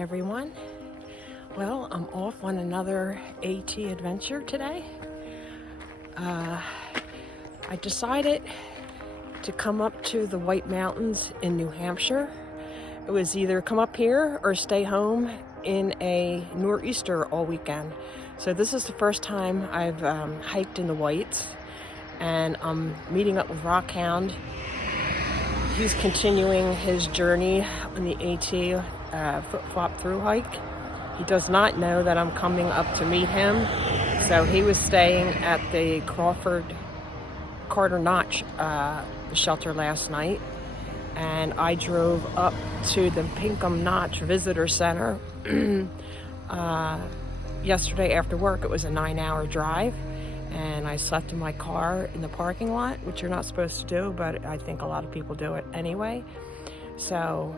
everyone. Well, I'm off on another AT adventure today. I decided to come up to the White Mountains in New Hampshire. It was either come up here or stay home in a nor'easter all weekend. So this is the first time I've hiked in the Whites, and I'm meeting up with Rockhound. He's continuing his journey on the AT flip-flop through hike. He does not know that I'm coming up to meet him, so he was staying at the Carter Notch shelter last night, and I drove up to the Pinkham Notch Visitor Center yesterday after work. It was a 9-hour drive, and I slept in my car in the parking lot, which you're not supposed to do, but I think a lot of people do it anyway. So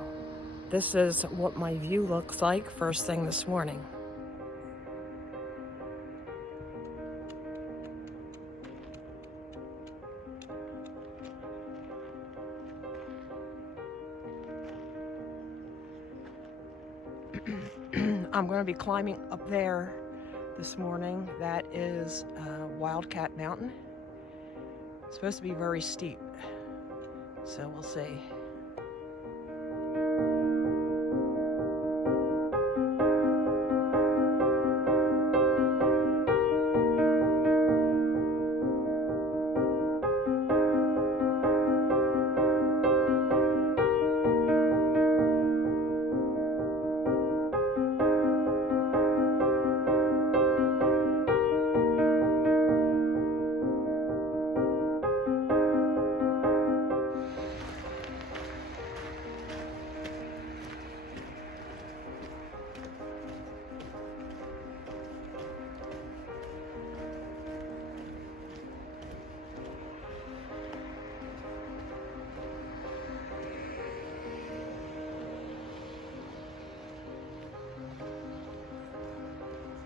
this is what my view looks like first thing this morning. I'm going to be climbing up there this morning. That is Wildcat Mountain. It's supposed to be very steep, so we'll see.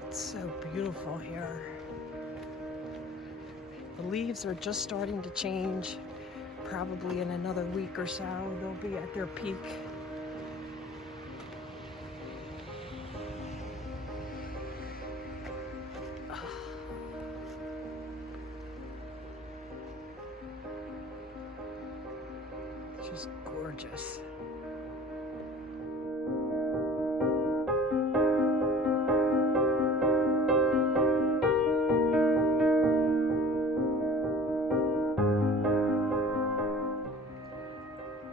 It's so beautiful here. The leaves are just starting to change. Probably in another week or so, they'll be at their peak. It's just gorgeous.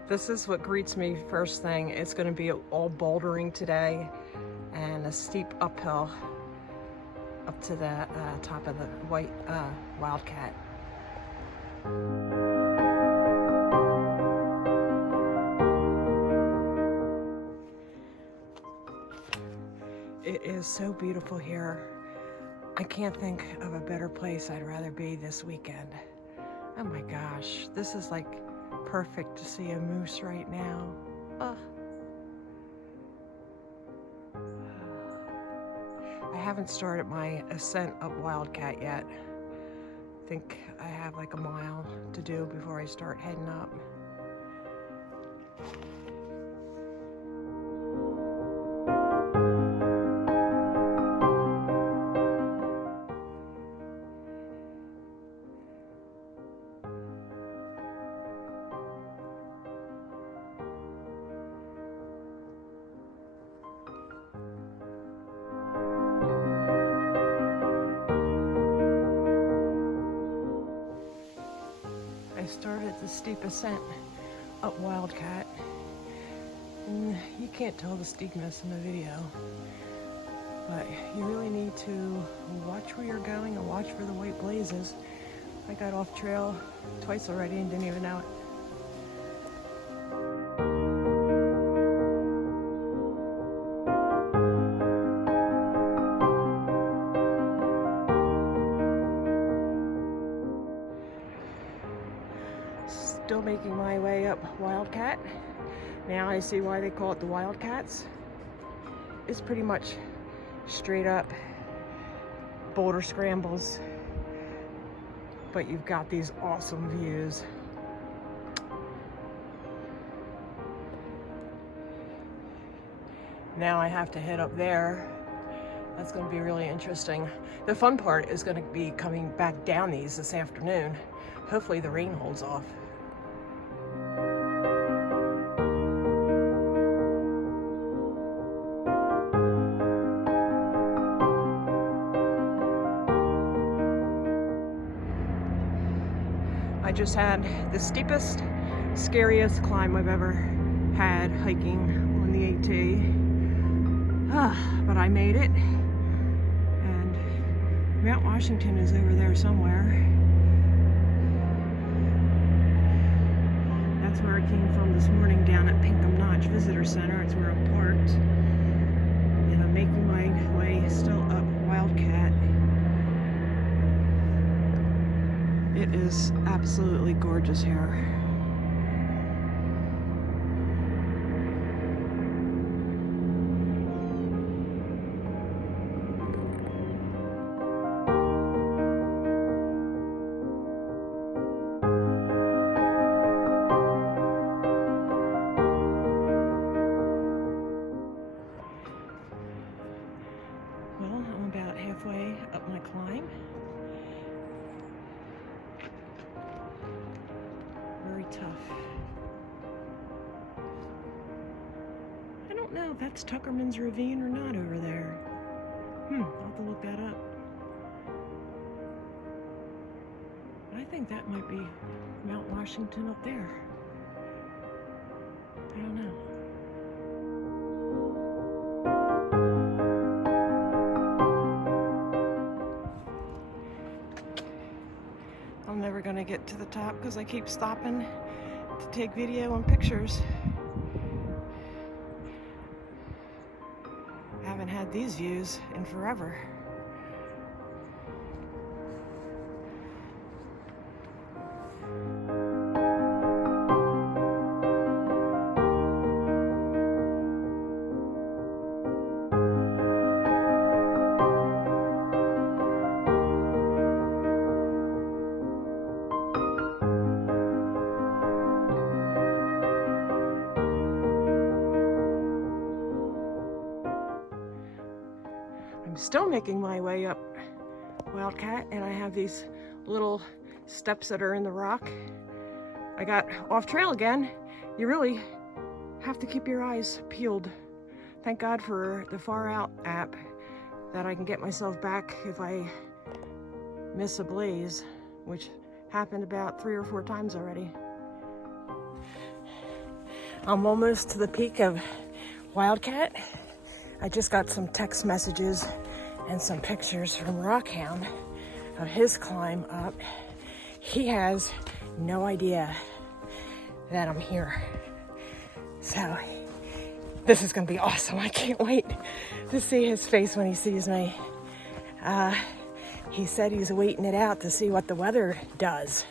This is what greets me first thing. It's going to be all bouldering today and a steep uphill up to the top of the Wildcat. It is so beautiful here. I can't think of a better place I'd rather be this weekend. Oh my gosh, this is like perfect to see a moose right now. I haven't started my ascent up Wildcat yet. I think I have like a mile to do before I start heading up. I started the steep ascent up Wildcat, and you can't tell the steepness in the video, but you really need to watch where you're going and watch for the white blazes. I got off trail twice already and didn't even know it. Still making my way up Wildcat. Now I see why they call it the Wildcats. It's pretty much straight up boulder scrambles, but you've got these awesome views. Now I have to head up there. That's going to be really interesting. The fun part is going to be coming back down these this afternoon. Hopefully the rain holds off. I just had the steepest, scariest climb I've ever had hiking on the AT. But I made it, and Mount Washington is over there somewhere. That's where I came from this morning, down at Pinkham Notch Visitor Center. It's where I'm parked, and I'm making my way still up Wildcat. It is absolutely gorgeous here. Well, I'm about halfway up my climb. Very tough. I don't know if that's Tuckerman's Ravine or not over there. I'll have to look that up. I think that might be Mount Washington up there. I don't know. I'm never gonna get to the top because I keep stopping to take video and pictures. I haven't had these views in forever. I'm still making my way up Wildcat, and I have these little steps that are in the rock. I got off trail again. You really have to keep your eyes peeled. Thank God for the Far Out app that I can get myself back if I miss a blaze, which happened about 3 or 4 times already. I'm almost to the peak of Wildcat. I just got some text messages and some pictures from Rockhound of his climb up. He has no idea that I'm here. So this is gonna be awesome. I can't wait to see his face when he sees me. He said he's waiting it out to see what the weather does,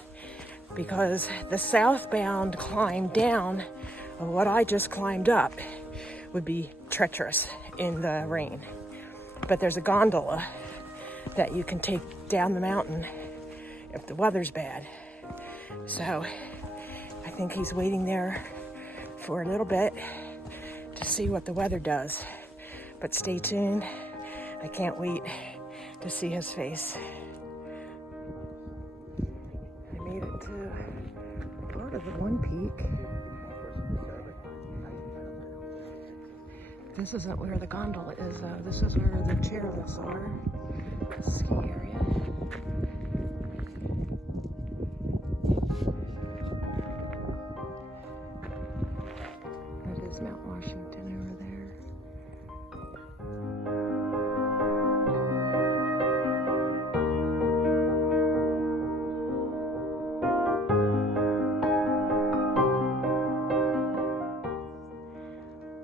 because the southbound climb down of what I just climbed up would be treacherous in the rain. But there's a gondola that you can take down the mountain if the weather's bad. So I think he's waiting there for a little bit to see what the weather does. But stay tuned. I can't wait to see his face. I made it to part of the one peak. This isn't where the gondola is, though. This is where the chairlifts are. The ski area. That is Mount Washington over there.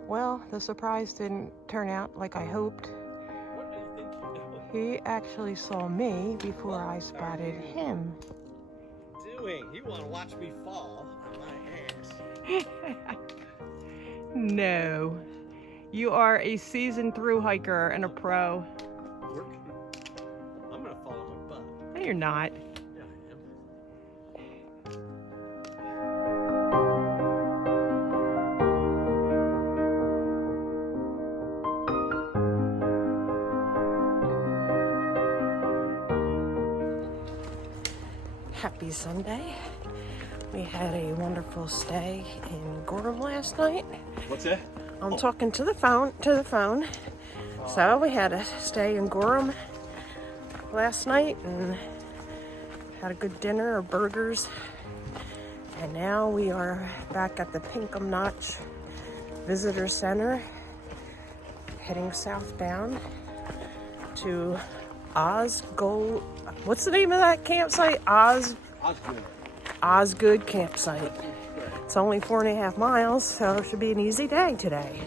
Well, the surprise didn't turn out like I hoped. What do you think you're doing? He actually saw me before I spotted him. You want to watch me fall on my ass? No. You are a seasoned through hiker and a pro. I'm gonna fall on my butt. No, you're not. Yeah, I am. Happy Sunday. We had a wonderful stay in Gorham last night. What's that? I'm talking to the phone. So we had a stay in Gorham last night and had a good dinner of burgers. And now we are back at the Pinkham Notch Visitor Center, heading southbound to Osgold. What's the name of that campsite? Osgood campsite. It's only 4.5 miles, so it should be an easy day today.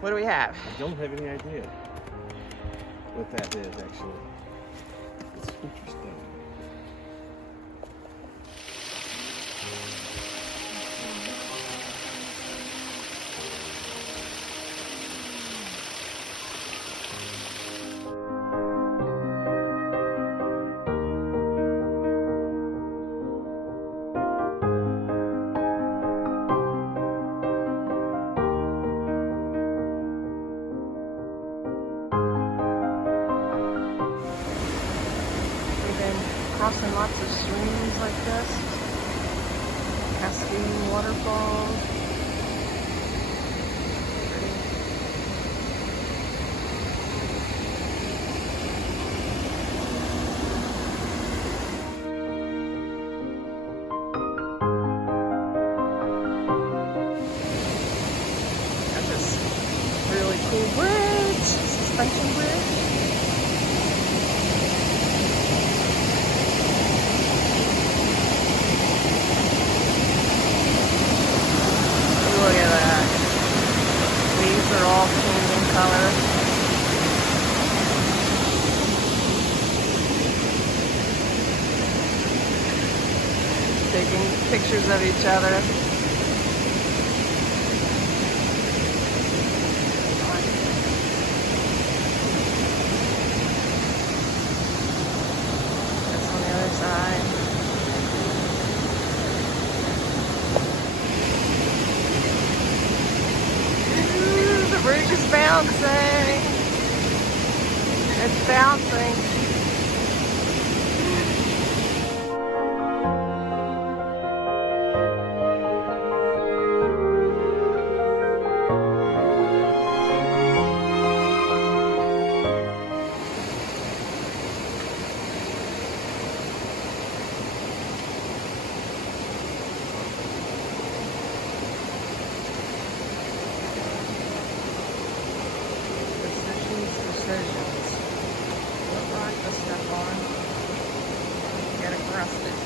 What do we have? I don't have any idea what that is, actually. It's interesting. Crossing lots of streams like this, cascading waterfalls. Got this really cool bridge, suspension bridge. Look at that. Leaves are all changing color. Taking pictures of each other. That's on the other side. The bridge is bouncing. It's bouncing. Decisions. What rock to step on? Get across it.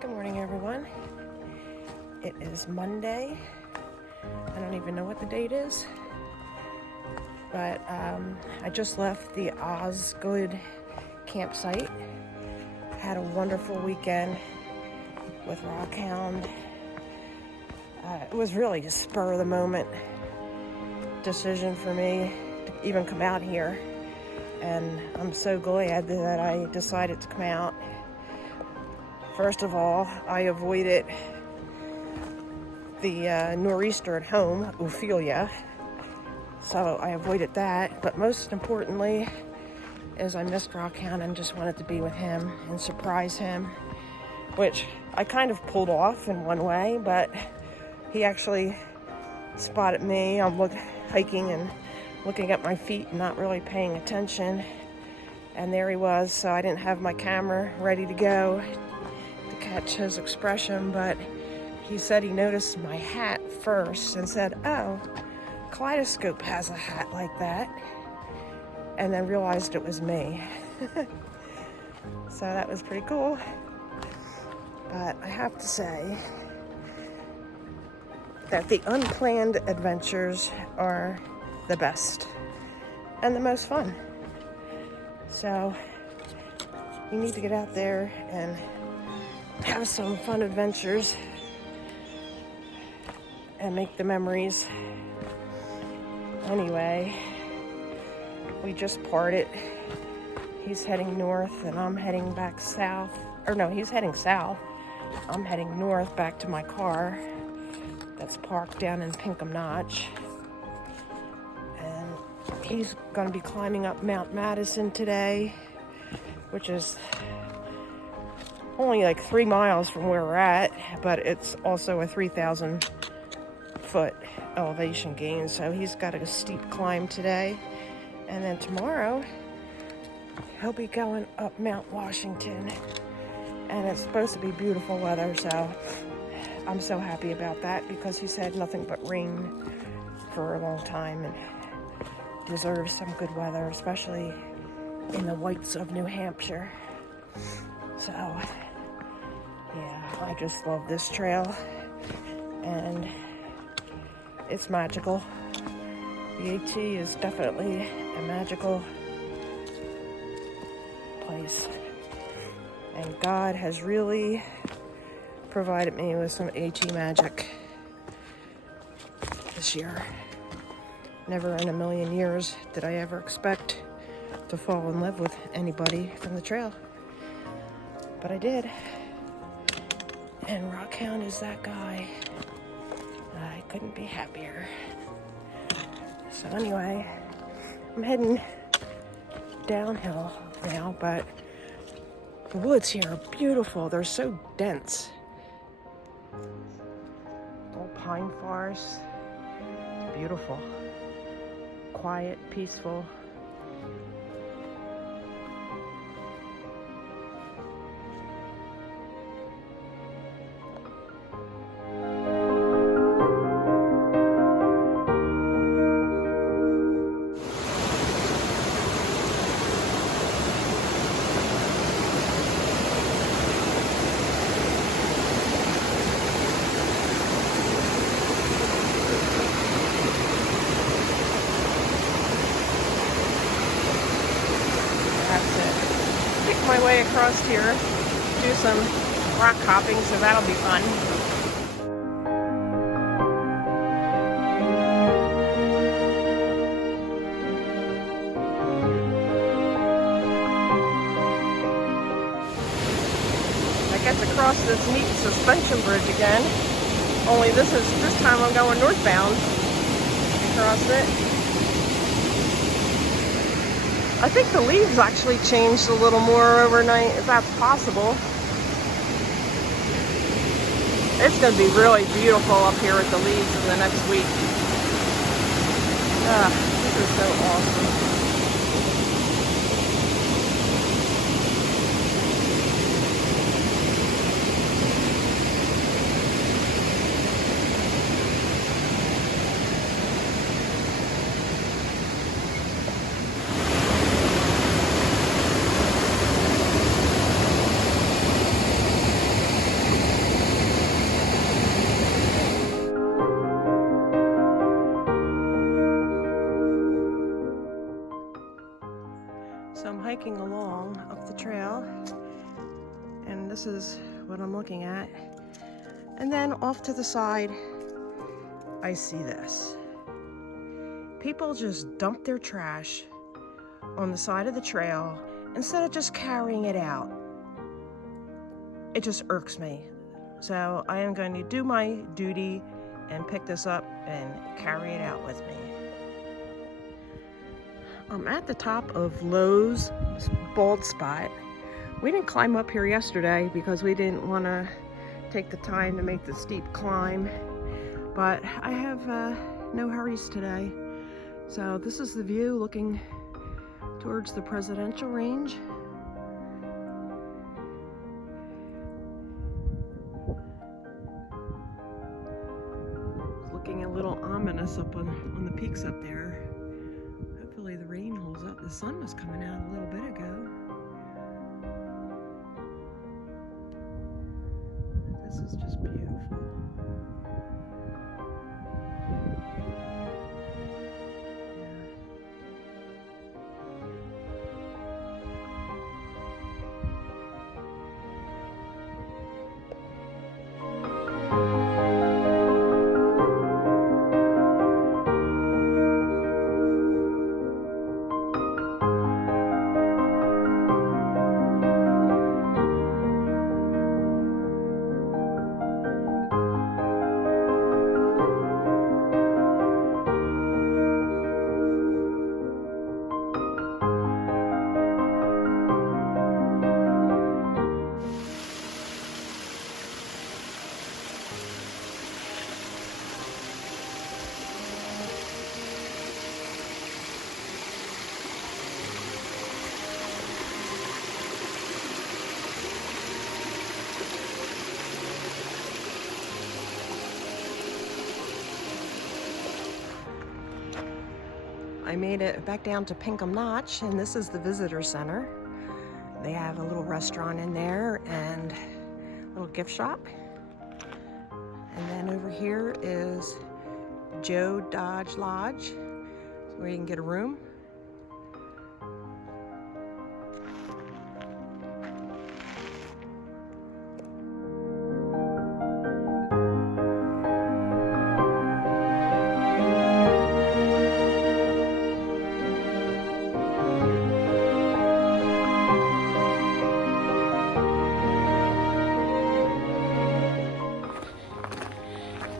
Good morning, everyone. It is Monday. I don't even know what the date is. But I just left the Osgood campsite. Had a wonderful weekend with Rockhound. It was really a spur of the moment decision for me to even come out here. And I'm so glad that I decided to come out. First of all, I avoided the nor'easter at home, Ophelia. So I avoided that, but most importantly is I missed Rockhound and just wanted to be with him and surprise him, which I kind of pulled off in one way, but he actually spotted me. I'm hiking and looking at my feet and not really paying attention, and there he was. So I didn't have my camera ready to go to catch his expression, but he said he noticed my hat first and said, "Oh, Kaleidoscope has a hat like that," and then realized it was me. So that was pretty cool. But I have to say that the unplanned adventures are the best and the most fun. So you need to get out there and have some fun adventures and make the memories. Anyway, we just parted. He's heading north and I'm heading back south. Or no, he's heading south. I'm heading north back to my car that's parked down in Pinkham Notch. And he's going to be climbing up Mount Madison today, which is only like 3 miles from where we're at, but it's also a 3,000 foot elevation gain, so he's got a steep climb today. And then tomorrow he'll be going up Mount Washington, and it's supposed to be beautiful weather, so I'm so happy about that because he's had nothing but rain for a long time and deserves some good weather, especially in the whites of New Hampshire. So yeah, I just love this trail and it's magical. The AT is definitely a magical place. And God has really provided me with some AT magic this year. Never in a million years did I ever expect to fall in love with anybody from the trail. But I did. And Rockhound is that guy. I couldn't be happier. So anyway, I'm heading downhill now, but the woods here are beautiful. They're so dense. All pine forest. It's beautiful. Quiet, peaceful. My way across here, do some rock hopping, so that'll be fun. I get to cross this neat suspension bridge again, only this time I'm going northbound across it. I think the leaves actually changed a little more overnight, if that's possible. It's going to be really beautiful up here with the leaves in the next week. This is so awesome. hiking along up the trail, and this is what I'm looking at. And then off to the side, I see this. People just dump their trash on the side of the trail instead of just carrying it out. It just irks me. So I am going to do my duty and pick this up and carry it out with me. I'm at the top of Lowe's Bald Spot. We didn't climb up here yesterday because we didn't want to take the time to make the steep climb, but I have no hurries today. So this is the view looking towards the presidential range. It's looking a little ominous up on the peaks up there. Hopefully the rain holds up. The sun was coming out a little bit ago. This is just beautiful. I made it back down to Pinkham Notch, and this is the visitor center. They have a little restaurant in there and a little gift shop. And then over here is Joe Dodge Lodge, where you can get a room.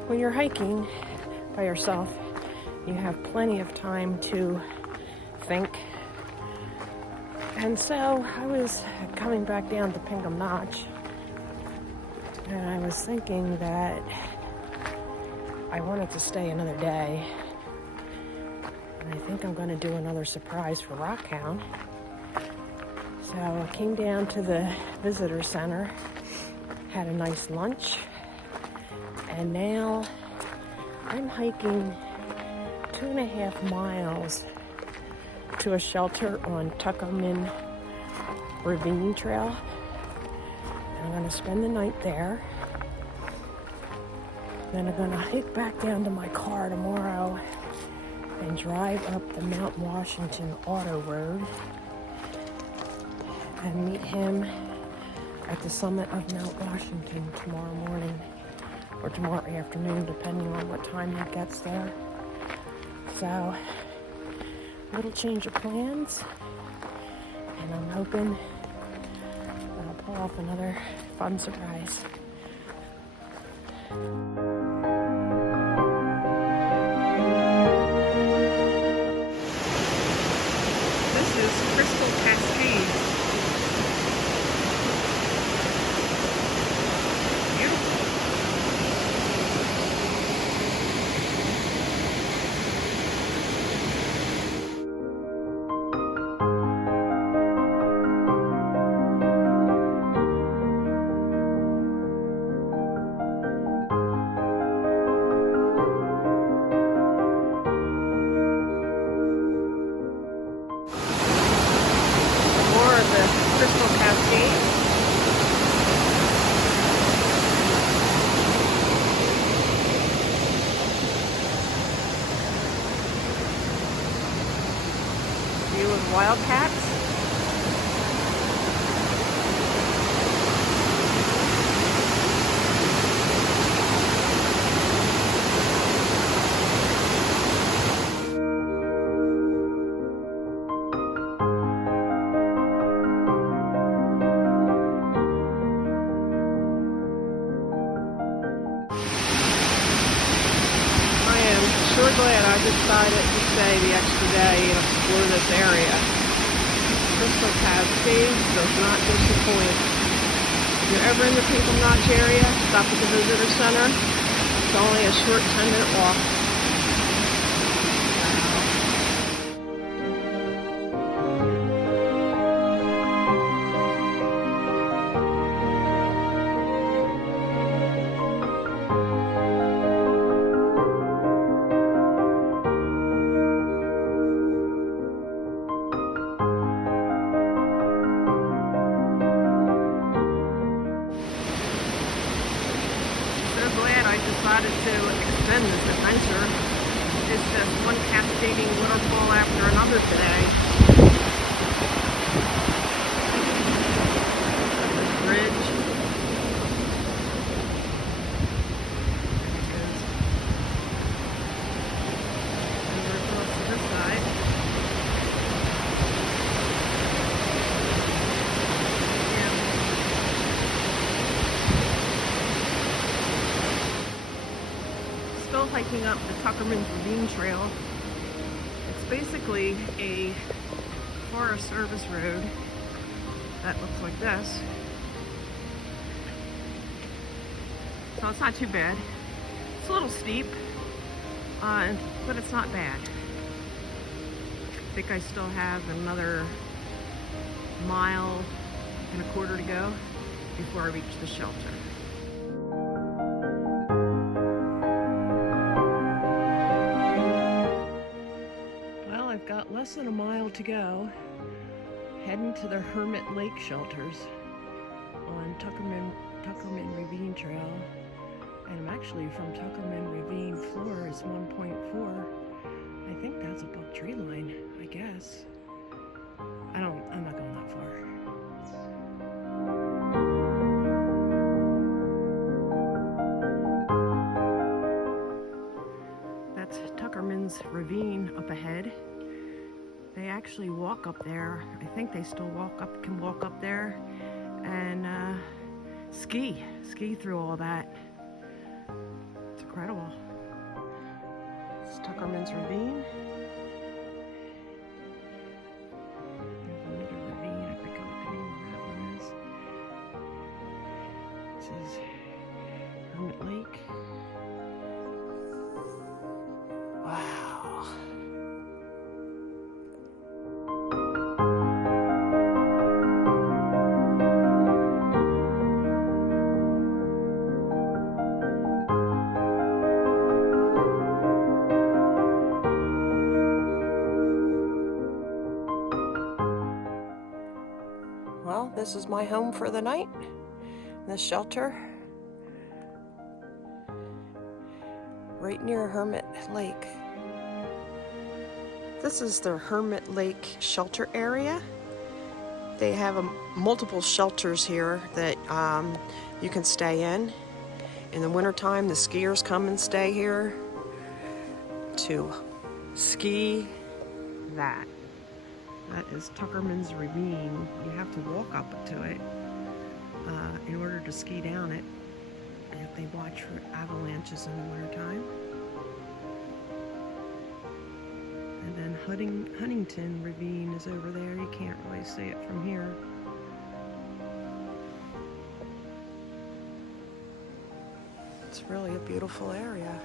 When you're hiking by yourself, you have plenty of time to think. And so I was coming back down to Pinkham Notch, and I was thinking that I wanted to stay another day. And I think I'm going to do another surprise for Rockhound. So I came down to the visitor center, had a nice lunch, and now I'm hiking 2.5 miles to a shelter on Tuckerman Ravine Trail. And I'm going to spend the night there. Then I'm going to hike back down to my car tomorrow and drive up the Mount Washington Auto Road and meet him at the summit of Mount Washington tomorrow morning, or tomorrow afternoon, depending on what time he gets there. So, a little change of plans, and I'm hoping that I'll pull off another fun surprise. This is Crystal Cascade. Crystal Cascade. View of wildcats. sure glad I decided to stay the extra day and explore this area. Crystal Cab Caves does not disappoint. If you're ever in the Pinkham Notch area, stop at the visitor center. It's only a short 10-minute walk. Glad I decided to extend this adventure. It's just one cascading waterfall after another today. This bridge. And we're close to this side. Still hiking up the Tuckerman's Ravine Trail. It's basically a Forest Service road that looks like this. So it's not too bad. It's a little steep, but it's not bad. I think I still have another 1.25 miles to go before I reach the shelter. I've got less than 1 mile to go, heading to the Hermit Lake shelters on Tuckerman Ravine Trail, and I'm actually from Tuckerman Ravine. Floor is 1.4. I think that's above tree line, I guess. I'm not going that far. That's Tuckerman's Ravine up ahead. They actually walk up there. I think they still can walk up there and ski through all that. It's incredible. It's Tuckerman's Ravine. There's another ravine. I forget what the name of that one is. This is Hermit Lake. Wow. Well, this is my home for the night, this shelter, right near Hermit Lake. This is the Hermit Lake shelter area. They have multiple shelters here that you can stay in. In the wintertime, the skiers come and stay here to ski that. That is Tuckerman's Ravine. You have to walk up to it in order to ski down it. If they watch for avalanches in the wintertime. And then Huntington Ravine is over there. You can't really see it from here. It's really a beautiful area.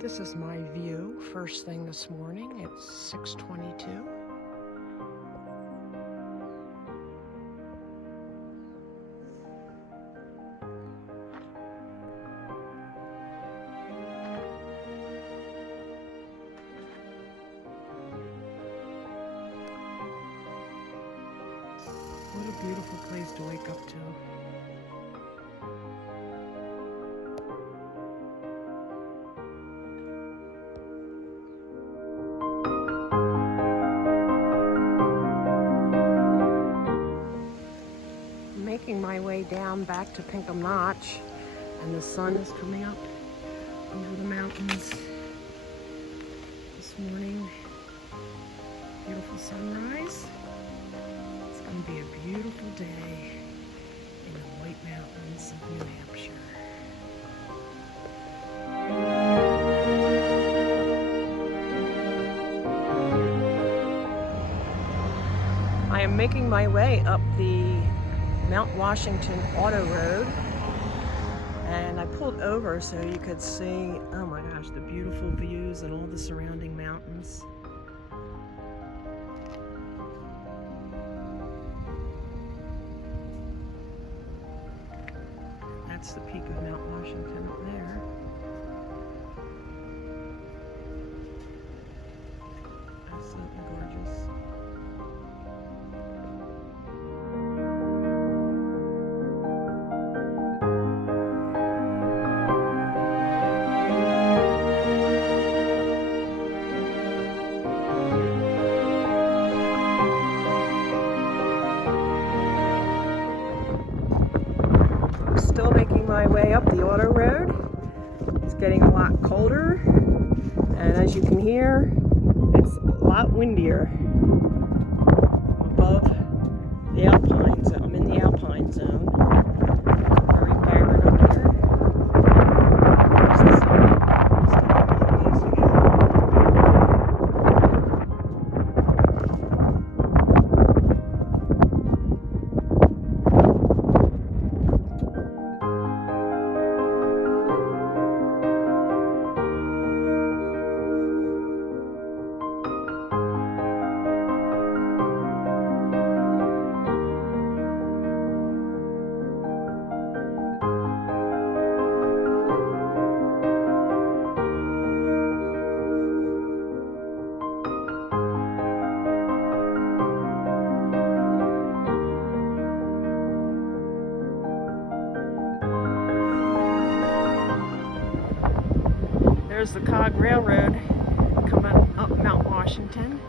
This is my view first thing this morning. It's 6:22. What a beautiful place to wake up to. way down back to Pinkham Notch, and the sun is coming up over the mountains this morning. Beautiful sunrise. It's going to be a beautiful day in the White Mountains of New Hampshire. I am making my way up the Mount Washington Auto Road, and I pulled over so you could see, oh my gosh, the beautiful views and all the surrounding mountains. That's the peak of Mount Washington up there. Absolutely gorgeous. Still making my way up the auto road. It's getting a lot colder, and as you can hear, it's a lot windier. I'm above the alpine zone. I'm in the alpine zone. Very barren up here. There's the sun. Still a little ways to go. There's the Cog Railroad coming up Mount Washington.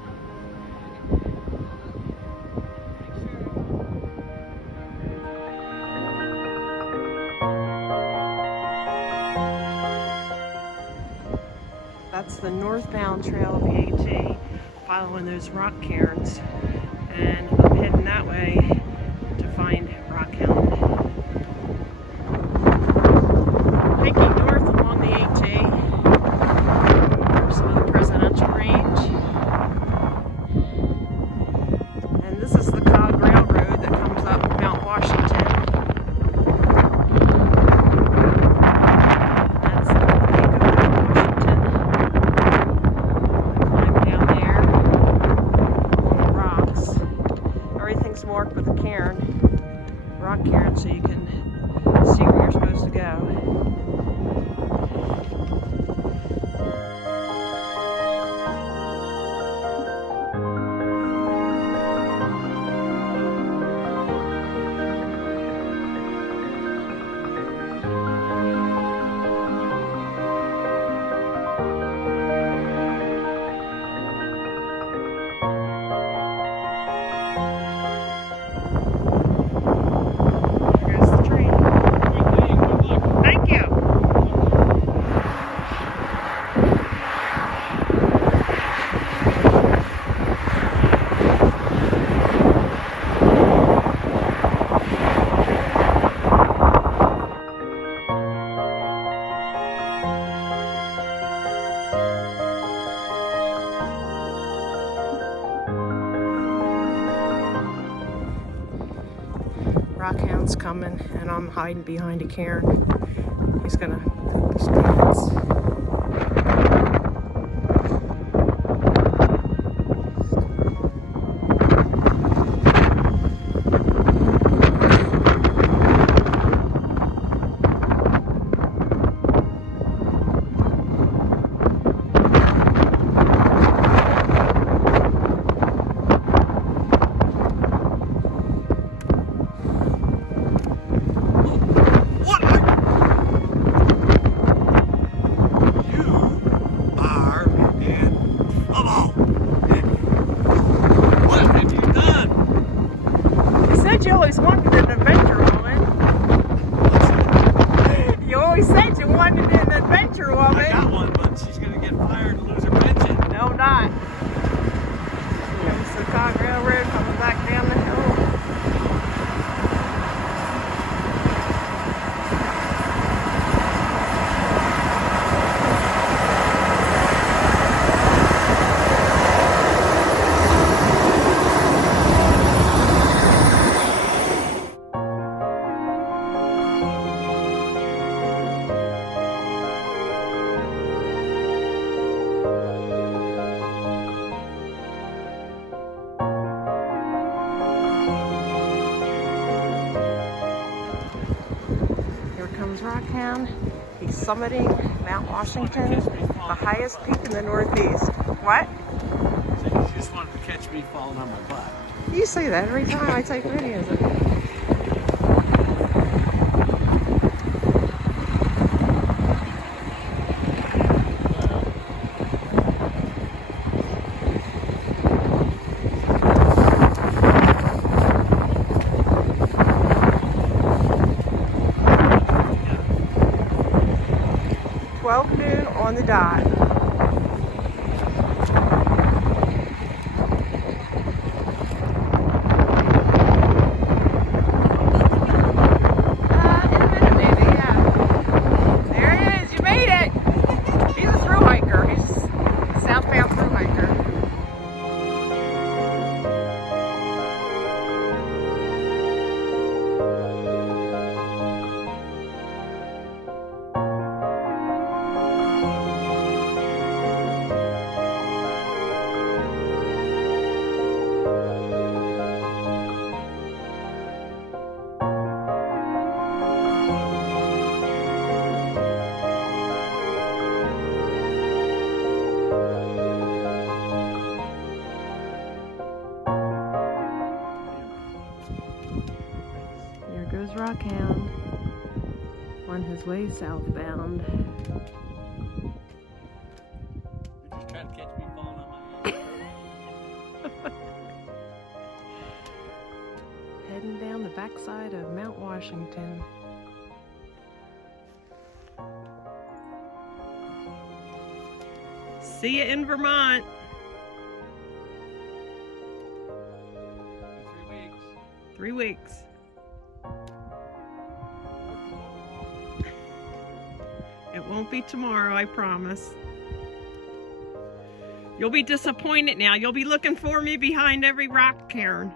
That's the northbound trail of the AT, following those rock cairns, and I'm heading that way to find Rockhound. Hiking north along the AT. Some of the presidential range. And this is the Cog Railroad that comes up Mount Washington. That's the peak of Mount Washington. I climb down there on the rocks. Everything's marked with a cairn, rock cairn, so you can see where you're supposed to go. Rockhound's coming, and I'm hiding behind a cairn. He's gonna poop his pants. gonna be an adventure I woman. got one, but she's gonna get fired and lose her pension. No, not. Here's the Cog Railroad coming back down the hill. Comes Rockhound. He's summiting Mount Washington, the highest peak in the Northeast. What? So you just wanted to catch me falling on my butt. You say that every time I take videos of you. 12 noon on the dot. In a minute, maybe, yeah. There he is, you made it! He's a thru hiker. He's a southbound thru hiker. There goes Rockhound on his way southbound. You're just trying to catch me falling on my head. Heading down the backside of Mount Washington. See you in Vermont. 3 weeks. 3 weeks. It won't be tomorrow, I promise. You'll be disappointed now. You'll be looking for me behind every rock cairn.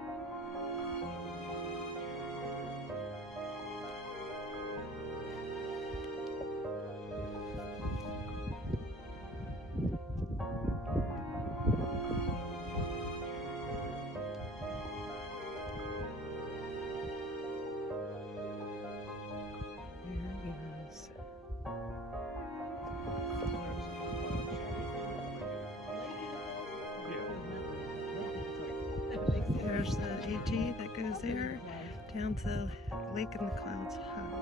There he goes. There's the AT that goes there, down to Lake in the Clouds Hub.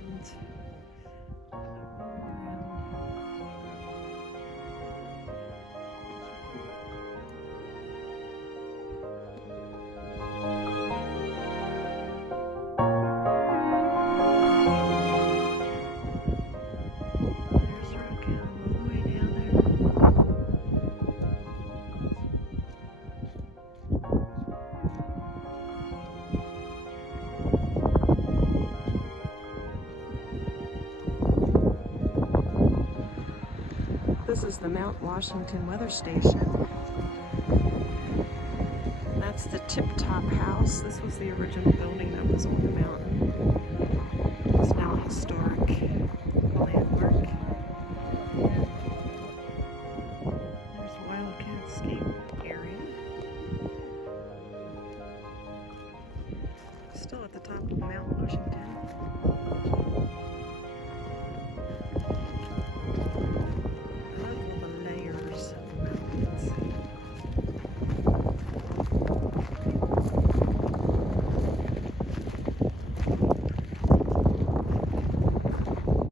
Mountains all around. There's Rockhound all the way down there. This is the Mount Washington weather station. That's the Tip Top House. This was the original building that was on the mountain. It's now a historic landmark. There's Wildcat Skate